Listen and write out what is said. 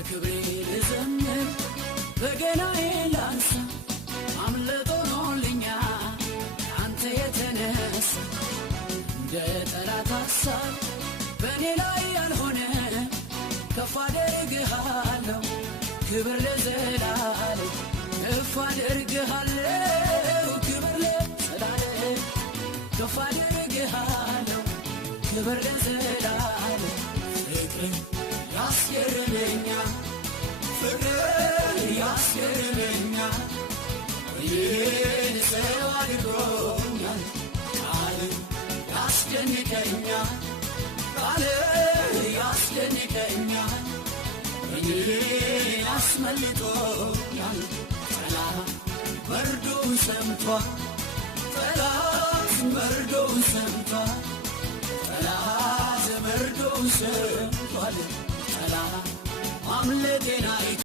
ክብሬ ልዘምር በገናዬ ላንሳ አምልጦ ሆኖልኛል አንተ የተነሳ እንደ ጠላት ሐሳብ በእኔ ላይ ያልሆነ ከፍ አደርግሃለሁ ክብር ለዘላለም ከፍ አደርግሃለሁ ክብር ለዘላለም ከፍ አደርግሃለሁ ክብር ለዘላለም ፍቅር ያስገርመኛል ፍቅር ያስገርመኛል ይህን ሰው አድርጎኛል ቃል ያስደንቀኛል ቃል ያስደንቀኛል እኔን አስመልጦኛል ጠላት መርዶውን ሰምቷል ጠላት መርዶውን ሰምቷል ጠላት መርዶውን ሰምቷል ጠላት አምልጤን አይቶ